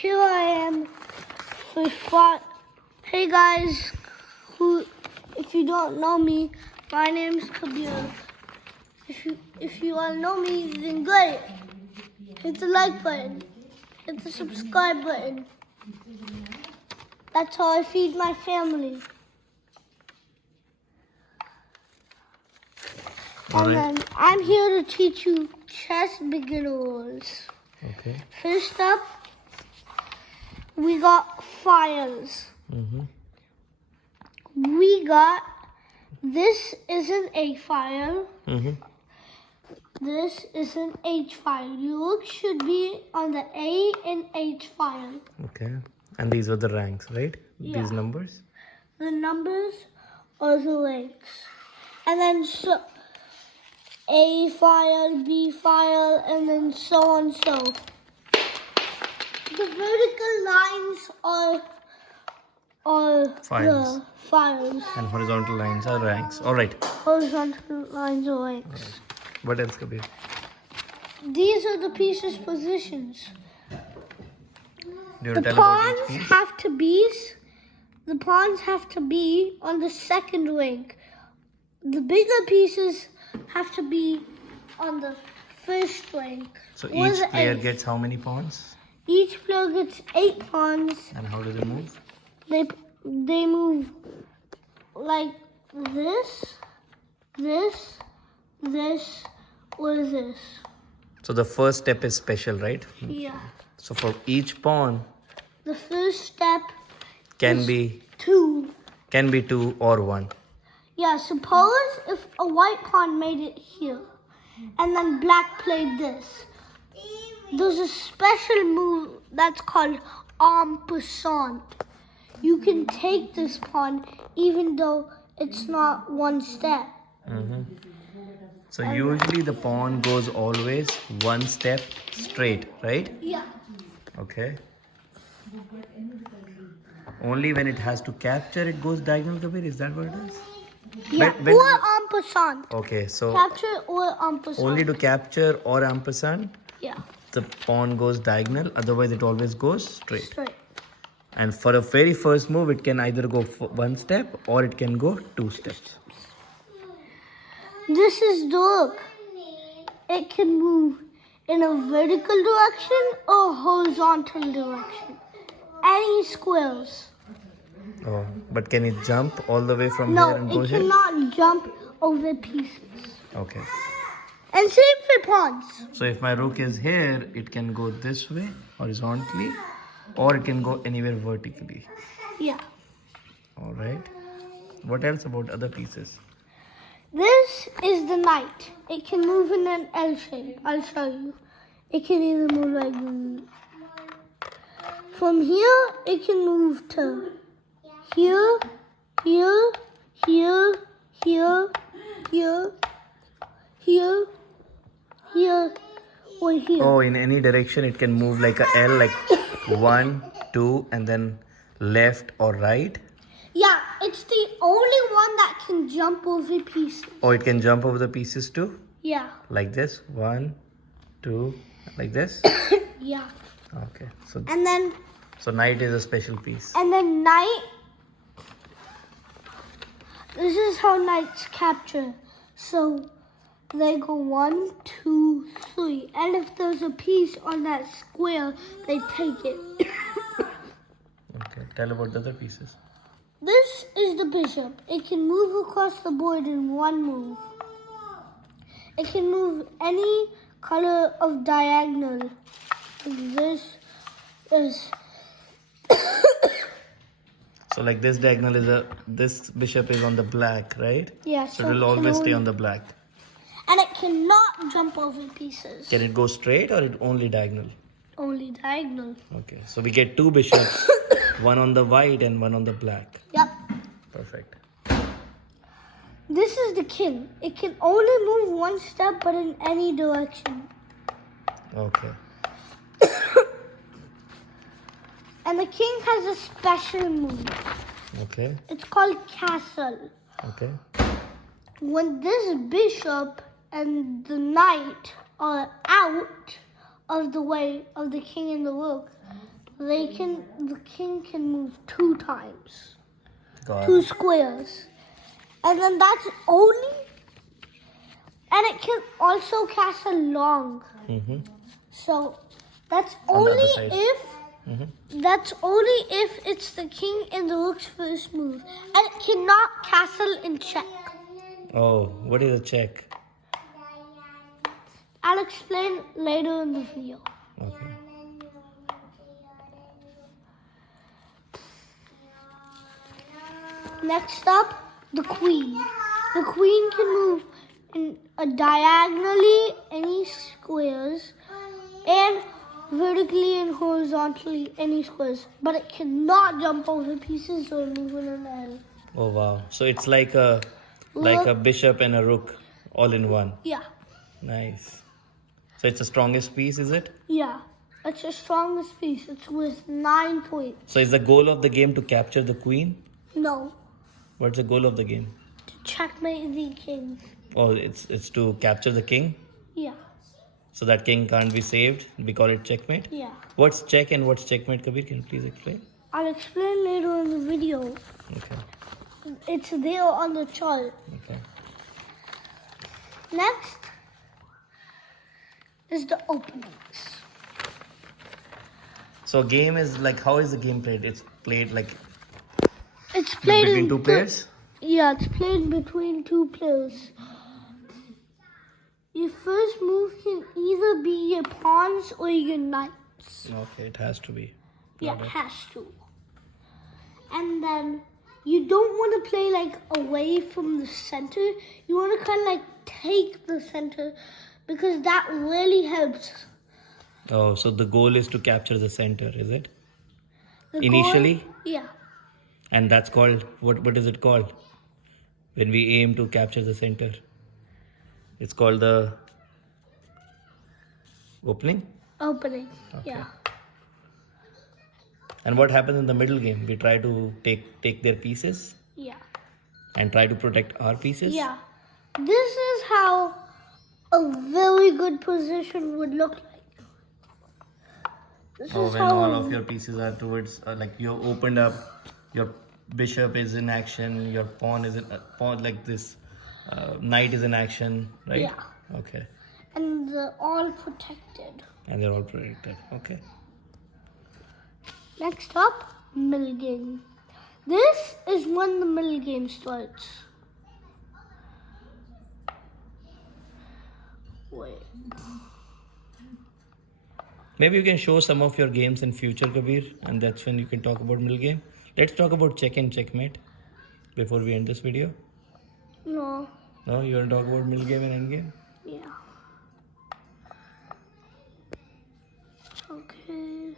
here I am for fun. Hey guys, if you don't know me, my name's Kabir. If you all know me, then great. Hit the like button. Hit the subscribe button. That's how I feed my family. And then I'm here to teach you chess beginner rules. Okay. First up, we got files. We got, this is an A file. This is an H file. Your look should be on the A and H file. Okay. And these are the ranks, right? Yeah. These numbers? The numbers are the ranks. And then so A file, B file, and then so on so. The vertical lines are Files. the files. And horizontal lines are ranks. All right. Horizontal lines are ranks. What else, Kabir? These are the pieces' positions. Do you The tell about each pawns piece? have to be on the second rank. The bigger pieces have to be on the first rank. So or each the player eighth. gets how many pawns? Each player gets 8 pawns. And how do they move? They move like this, or this. So the first step is special, right? Yeah. So for each pawn The first step can be 2. two or one. Yeah, suppose if a white pawn made it here and then black played this. There's a special move that's called en passant. You can take this pawn even though it's not one step. So usually the pawn goes always one step straight, right? Yeah. Okay. Only when it has to capture it goes diagonal, Kabir? Is that what it is? Yeah. When- Or en passant. Okay, so Capture or en passant. only to capture or ampersand, Yeah. the pawn goes diagonal, otherwise it always goes straight. Straight. And for a very first move, it can either go one step or it can go 2 steps. This is the look. It can move in a vertical direction or horizontal direction. Any squares. Oh, but can it jump all the way from No, here and go it here? cannot jump over pieces. Okay. And same for pawns. So if my rook is here, it can go this way horizontally or it can go anywhere vertically. Yeah. All right. What else about other pieces? This is the knight. It can move in an L shape. I'll show you. It can either move like from here, it can move to here, here, here, here, here, here, here, or here. Oh, in any direction it can move like a L, like 1, 2, and then left or right. Yeah, it's the only one that can jump over pieces. Or it can jump over the pieces too, Yeah. like this. 1, 2, like this. Yeah. Okay. So And knight is a special piece. then knight. This is how knights capture. So they go 1, 2, 3. And if there's a piece on that square, they take it. Okay. Tell about the other pieces. This is the bishop. It can move across the board in one move. It can move any color of diagonal. This is So like this diagonal is this bishop is on the black, right? yeah. So it will always stay on the black. And it cannot jump over pieces. Can it go straight or it only diagonal? Only diagonal. Okay. So we get 2 bishops, one on the white and one on the black. Yep. Perfect. This is the king. It can only move one step, but in any direction. Okay. And the king has a special move. Okay. It's called castle. Okay. When this bishop and the knight are out of the way of the king and the rook, the king can move 2 times. Got 2 it. squares. And then that's only, and it can also castle long. Mm-hmm. So that's On the other only side. if Mm-hmm. that's only if it's the king in the rook's first move, and it cannot castle in check. Oh, what is a check? I'll explain later in the video. Okay. Next up, the queen. The queen can move in a diagonally any squares and vertically and horizontally any squares, but it cannot jump over pieces or move in an L. Oh wow. So it's like a bishop and a rook all in one. Yeah, Nice. So it's the strongest piece, is it? yeah. It's the strongest piece. It's worth 9 points. So is the goal of the game to capture the queen? No, What's the goal of the game? to checkmate the king. Oh, it's to capture the king. Yeah, So that king can't be saved. We call it checkmate. yeah. What's check and what's checkmate, Kabir? Can you please explain? I'll explain later in the video. Okay. It's there on the chart. Okay. Next is the openings. So game is like, how is the game played? It's played like It's played between in 2 players? Yeah, it's played between 2 players. Your first move can either be your pawns or your knights. Okay, it has to be. Yeah, Got it it. has to. And then you don't want to play like away from the center. You want to kind of like take the center because that really helps. Oh, so the goal is to capture the center, is it? The Initially? goal- yeah. And that's called, what is it called? When we aim to capture the center. It's called the opening. Opening. Okay. Yeah. And what happens in the middle game? We try to take their pieces Yeah. and try to protect our pieces. Yeah. This is how a very good position would look like. This Oh, is when how all of your pieces are towards, like you opened up, your bishop is in action, your pawn is in pawn like this, knight is in action, right? Yeah. Okay. and they're all protected. And they're all protected. Okay. Next up, middle game. This is when the middle game starts. Wait. Maybe you can show some of your games in future, Kabir, and that's when you can talk about middle game. Let's talk about check and checkmate before we end this video. No. No, you want to talk about middle game and end game? Yeah. Okay.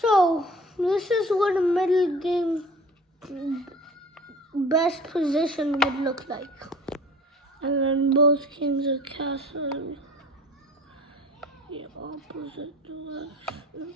So, this is what a middle game best position would look like. And then both kings are castled in opposite direction.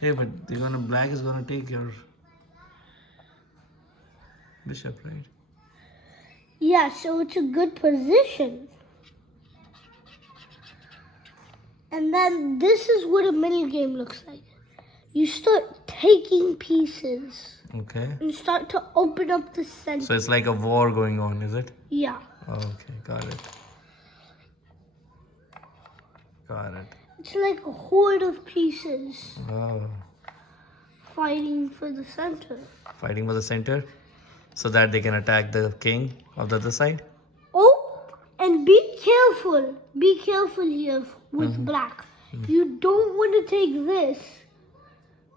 Hey, but black is gonna take your bishop, right? Yeah, so it's a good position. And then this is what a middle game looks like. You start taking pieces Okay. and start to open up the center. So it's like a war going on, is it? Yeah. Oh, okay, got it. Got it. It's like a horde of pieces Oh, fighting for the center. fighting for the center so that they can attack the king of the other side. Oh, and be careful. Be careful here with black. You don't want to take this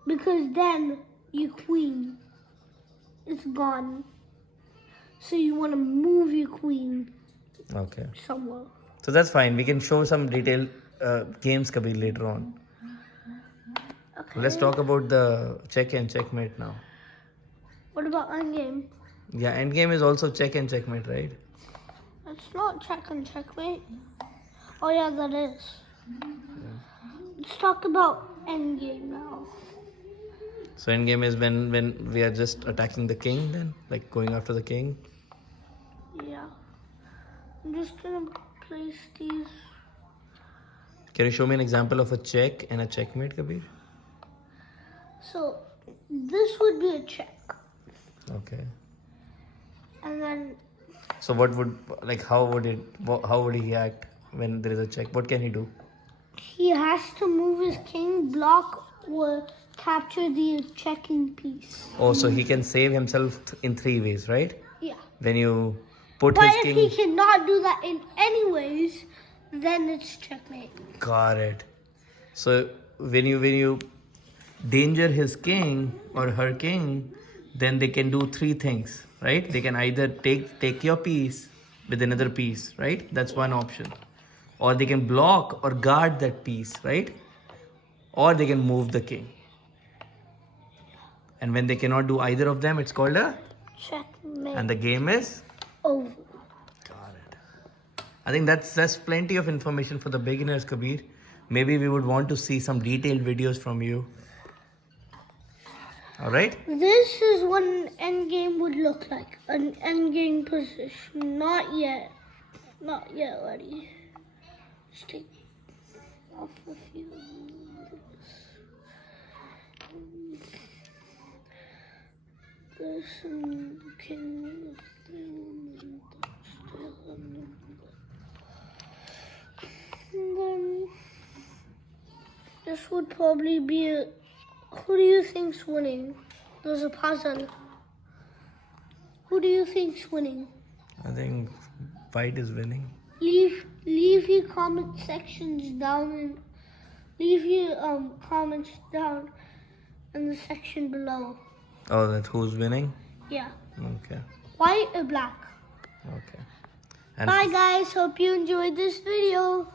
because then your queen is gone. So you want to move your queen Okay. somewhere. So that's fine. We can show some detailed games, Kabir, later on. Okay. Let's talk about the check and checkmate now. What about endgame? Yeah, endgame is also check and checkmate, right? It's not check and checkmate. Oh yeah, that is. Let's talk about endgame now. So endgame is when we are just attacking the king, then like going after the king. Yeah. I'm just gonna place these. Can you show me an example of a check and a checkmate, Kabir? So this would be a check, Okay. and then So what would how would he act when there is a check? What can he do? he has to move his king, block, or capture the checking piece. Oh, so he can save himself in 3 ways, right? Yeah. When you put But his if king. he cannot do that in any ways, then it's checkmate. Got it. So when you danger his king or her king, then they can do 3 things, right? They can either take your piece with another piece, right? That's one option. Or they can block or guard that piece, right? Or they can move the king. And when they cannot do either of them, it's called a Checkmate. and the game is Over. got it. I think that's plenty of information for the beginners, Kabir. Maybe we would want to see some detailed videos from you. All right? This is what an endgame would look like. An endgame position. Not yet. Not yet ready. Just take off a few. This and king. And then this would probably be a. Who do you think's winning? There's a puzzle. Who do you think's winning? I think white is winning. Leave your comment sections down and leave your comments down in the section below. Oh, that who's winning? Yeah. Okay. White or black? Okay. And Bye guys, hope you enjoyed this video.